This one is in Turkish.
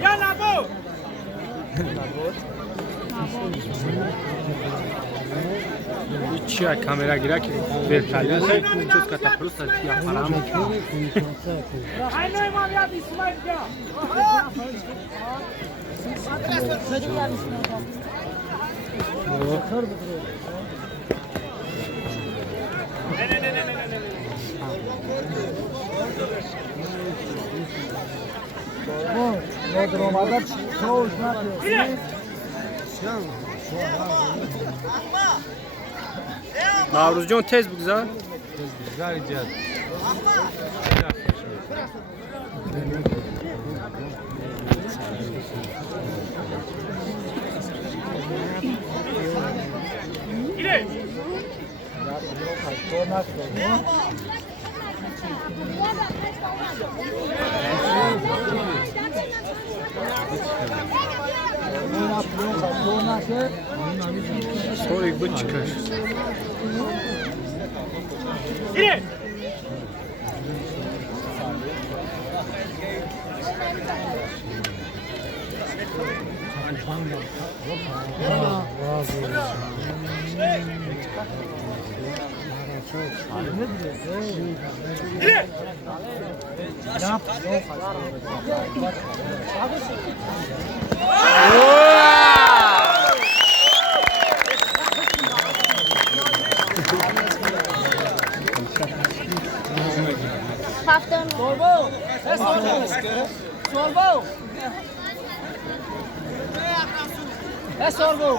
Ya Nabo. Чья камера гира ки вертолет чётко так просто я парам. Ay no imam ya İsmail ya. Navruzjon tez bugzar. Gire. Sonra bu çıkar. Gire. Gire. Sorbo. Sorbo. Sorbo.